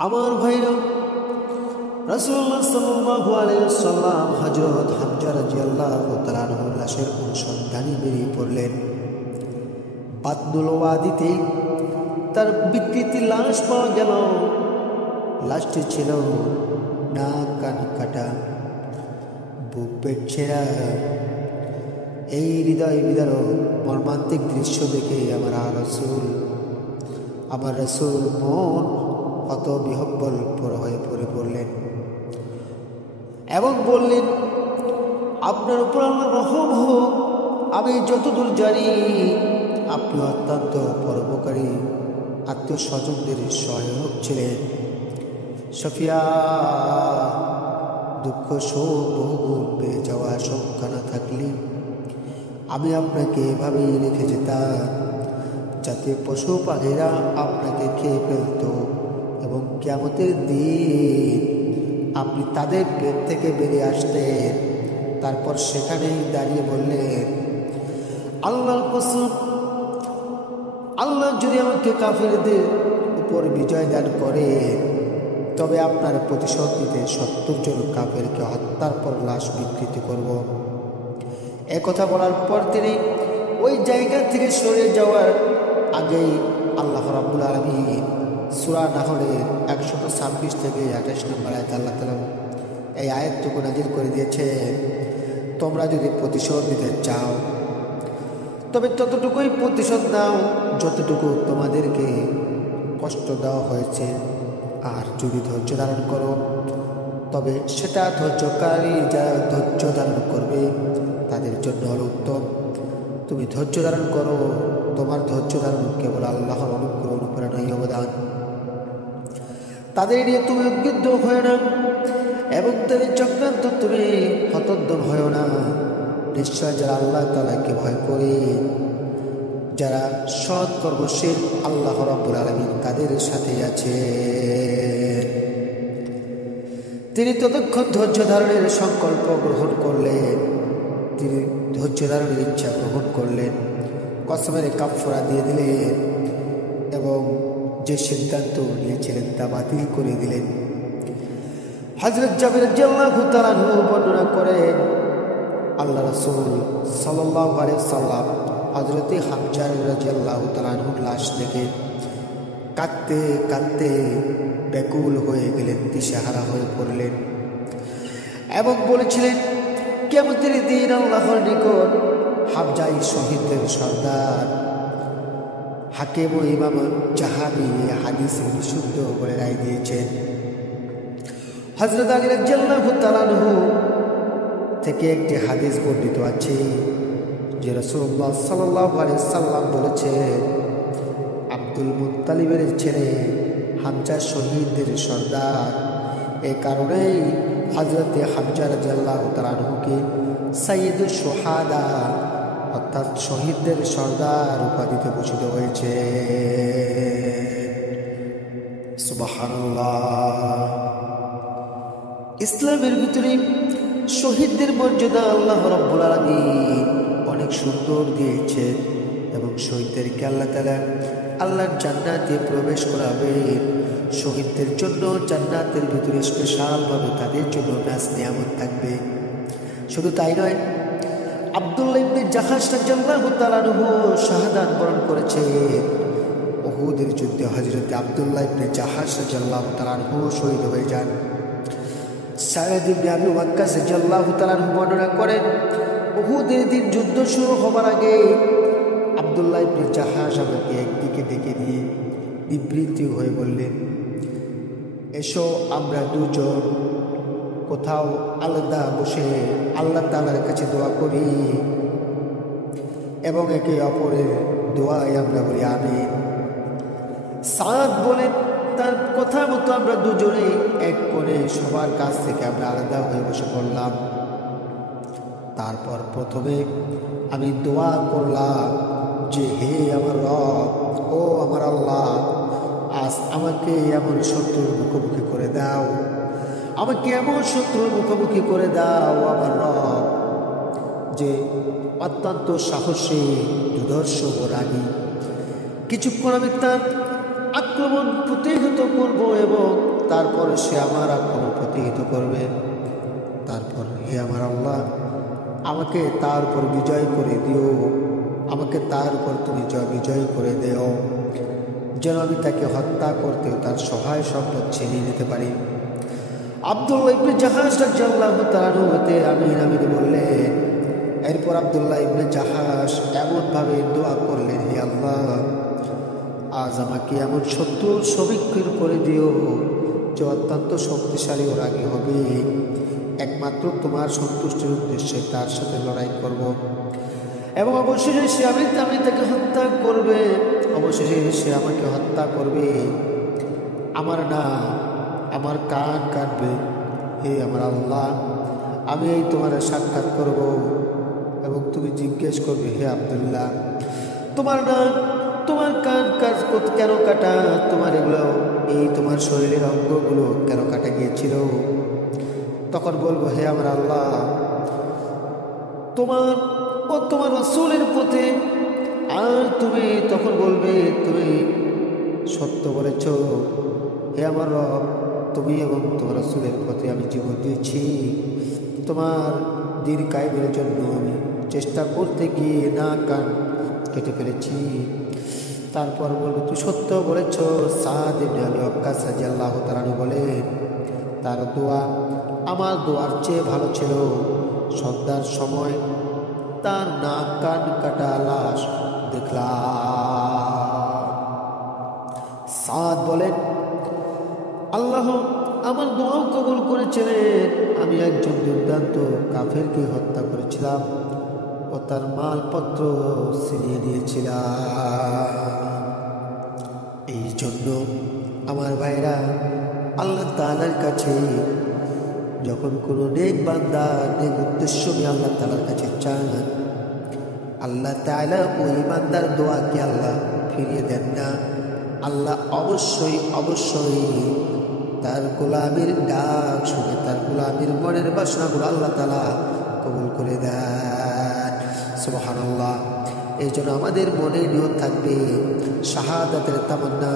আমার ভাইরা, রাসূলুল্লাহ সাল্লাল্লাহু আলাইহি ওয়াসাল্লাম হযরত হামজা রাদিয়াল্লাহু তাআলা আনহুর লাশের অনুসন্ধানে বেরিয়ে পড়লেন। বাদনুল ওয়াদিতে তার বিকৃতি লাশ পাওয়া গেল। লাশটি ছিল নাক কান কাটা, বুক পেট ছেঁড়া। এই হৃদয় বিদারক মর্মান্তিক দৃশ্য দেখে আমার রাসূল মন অত বিহব্বল হয়ে পড়লেন এবং বললেন, আপনার উপর আল্লাহর রহম হোক। আমি যতদূর জানি আপনি অত্যন্ত পরোপকারী, আত্মীয় স্বজনদের সহায়ক ছিলেন। সফিয়া, দুঃখ শোক বহুগুণ বেড়ে যাওয়া আশঙ্কা না থাকলে আমি আপনাকে এভাবেই রেখে যেতাম, যাতে পশু পাখিরা আপনাকে খেয়ে ফেলত এবং কিয়ামতের দিন আপনি তাদের পেট থেকে বেরিয়ে আসতেন। তারপর সেখানেই দাঁড়িয়ে বললেন, আল্লাহর কসম, আল্লাহ যদি আমাকে কাফেরদের উপর বিজয় দান করে তবে আপনার প্রতিশোধ নিতে ৭০ জন কাফেরকে হত্যার পর লাশ বিকৃতি করব। কথা বলার পর তিনি ওই জায়গা থেকে সরে যাওয়ার আগেই আল্লাহ রাব্বুল আলামিন সূরা নাহলের ১২৬ থেকে ২৮ নম্বর আয়াত আল্লাহ তাআলা এই আয়াতটুকু নাযিল করে দিয়েছে, তোমরা যদি প্রতিশোধ নিতে চাও তবে ততটুকুই প্রতিশোধ নাও যতটুকু তোমাদেরকে কষ্ট দেওয়া হয়েছে, আর যদি ধৈর্য ধারণ করো তবে সেটা ধৈর্যকারী যারা ধৈর্য ধারণ করবে তাদের জন্য হলো উত্তম। তুমি ধৈর্য ধারণ করো, তোমার ধৈর্য ধারণ কেবল আল্লাহর অনুগ্রহ অনুপ্রেরণাই অবদান। তাদের নিয়ে তুমি উদ্বিগ্ন হয় না এবং তাদের চক্রান্ত তুমি হতোদ্যম হয় না। নিশ্চয় যারা আল্লাহ তাআলাকে ভয় করে, যারা সৎ কর্মশীল, আল্লাহ রাব্বুল আলামিন তাদের সাথে আছে। তিনি ততক্ষণ ধৈর্য ধারণের সংকল্প গ্রহণ করলেন, তিনি ধৈর্য ধারণের ইচ্ছা গ্রহণ করলেন, কসমের কাফফারা দিয়ে দিলেন এবং যে সিদ্ধান্ত নিয়েছিলেন তা বাতিল করে দিলেন। হযরত জাবির রাদিয়াল্লাহু তাআলা আনহু বর্ণনা করেন, আল্লাহ রাসূল সাল্লাল্লাহু আলাইহি ওয়াসাল্লাম হযরত হামজা রাদিয়াল্লাহু তাআলা আনহুর লাশ দেখে কাঁদতে কাঁদতে ব্যাকুল হয়ে গেলেন, দিশেহারা হয়ে পড়লেন এবং বলেছিলেন, কিয়ামতের দিন আল্লাহর নিকট হামজাই শহীদদের সর্দার। হাকিম ও ইমাম জাহাবি হাদিসে বিশুদ্ধ বলে রায় দিয়েছেন। হযরত আলী রাদিয়াল্লাহু তাআলা আনহু থেকে একটি হাদিস বর্ণিত আছে যে রাসূলুল্লাহ সাল্লাল্লাহু আলাইহি সাল্লাম বলেছেন, আব্দুল মুত্তালিবের ছেলে হামজা শহীদদের সর্দার। এই কারণেই হযরত হামজা রাদিয়াল্লাহু তাআলা আনহুকে সাইয়্যিদুশ শুহাদা অর্থাৎ শহীদদের সর্দার উপাধিতে ভূষিত হয়েছে। সুবহানাল্লাহ। ইসলামের ভিতরে শহীদদের মর্যাদা আল্লাহ রাব্বুল আলামিন অনেক সুন্দর দিয়েছেন এবং শহীদদেরকে আল্লাহ তাআলা আল্লাহর জান্নাতে প্রবেশ করাবেন। শহীদদের জন্য জান্নাতের ভিতরে স্পেশালভাবে তাদের জন্য নাজ নিয়ামত থাকবে। শুধু তাই নয়, আব্দুল্লাহ ইবনে জাহাশ রাদিয়াল্লাহু তাআলা আনহু শাহাদাত বরণ করেছে। উহুদের যুদ্ধে হযরত আব্দুল্লাহ ইবনে জাহাশ রাদিয়াল্লাহু তাআলা আনহু শহীদ হয়ে যান। সাঈদ ইবনে আবি ওয়াক্কাস রাদিয়াল্লাহু তাআলা আনহু বর্ণনা করেন, উহুদের দিন যুদ্ধ শুরু হবার আগে আব্দুল্লাহ ইবনে জাহাশ আমাকে একদিকে ডেকে দিয়ে বিবৃতি হয়ে বললেন, এসো আমরা দুজন কোথাও আলাদা বসে আল্লাহ তাআলার কাছে দোয়া করি এবং একে অপরের দোয়ায় আমরা বলি আমিন। সাদ বলেন, তার কথা মতো আমরা দুজনেই এক কোণে সবার কাছ থেকে আমরা আলাদা হয়ে বসে পড়লাম। তারপর প্রথমে আমি দোয়া করলাম যে, হে আমার রব ও আমার আল্লাহ, আজ আমাকে এমন শত্রুর মুখোমুখি করে দাও, আমাকে এমন শত্রুর মুখোমুখি করে দাও আমার রব, যে অত্যন্ত সাহসী, দুর্ধর্ষ ও রাগী। কিছুক্ষণ আমি তার আক্রমণ প্রতিহত করব এবং তারপর সে আমার আক্রমণ প্রতিহত করবে। তারপর হে আমার আল্লাহ, আমাকে তার উপর বিজয় করে দিও, আমাকে তার উপর তুমি বিজয় করে দেও, যেন আমি তাকে হত্যা করতেও তার সহায় সম্পদ ছিনিয়ে নিতে পারি। আব্দুল্লাহ ইবনে জাহাজ রাদিয়াল্লাহু তাআলা হতে আমিন আমিন বললেন। এরপর আব্দুল্লাহ ইবনে জাহাজ এমনভাবে দোয়া করলেন, হে আল্লাহ, আজ আমাকে এমন শত্রু সমীক্ষণ করে দিও যে অত্যন্ত শক্তিশালী ও রাগী হবে। একমাত্র তোমার সন্তুষ্টির উদ্দেশ্যে তার সাথে লড়াই করব এবং অবশেষে সে আমি তাকে হত্যা করবে। অবশেষে সে আমাকে হত্যা করবে, আমার না আমার কান কাটবে। হে আমার আল্লাহ, আমি এই তোমার সাক্ষাৎ করব এবং তুমি জিজ্ঞেস করবে, হে আব্দুল্লাহ, তোমার না তোমার কান কেন কাটা, তোমার এগুলো এই তোমার শরীরের অঙ্গগুলো কেন কাটা গিয়েছিল? তখন বলবো, হে আমার আল্লাহ, তোমার রাসূলের পথে। আর তুমি তখন বলবে, তুমি সত্য বলেছ হে আমার রব, তুমি এবং তোমার রাসূলের পথে আমি জীবন দিয়েছি। তোমার দিন কায়েমের জন্য আমি চেষ্টা করতে গিয়ে না কান কেটে ফেলেছি। তারপর বলবো, তুই সত্য বলেছ। সাদ ইবনে আবি ওয়াক্কাস রাদিয়াল্লাহু তাআলা বলেন, তার দোয়া আমার দোয়ার চেয়ে ভালো ছিল। সন্ধ্যার সময় তার নাক কান কাটা লাশ দেখলাম। সাদ বলেন, আল্লাহ আমার দোয়াও কবুল করেছিলেন। আমি একজন দুর্দান্ত কাফেরকে হত্যা করেছিলাম ও তার মালপত্র ছিনিয়ে নিয়েছিলাম। এই জন্য আমার ভাইরা, আল্লাহ তাআলার কাছে যখন কোনো নেক বান্দা নেক উদ্দেশ্য নিয়ে আল্লাহ তাআলার কাছে চান, আল্লাহ তাআলা ওই বান্দার দোয়াকে আল্লাহ ফিরিয়ে দেন না। আল্লাহ অবশ্যই তার গোলামের ডাক শুনে তার গোলামের মনের বাসনাগুলো আল্লাহ তাআলা কবুল করে দেন। সুবহানাল্লাহ। এই জন্য আমাদের মনে নিয়ত থাকবে, শাহাদাতের তামান্না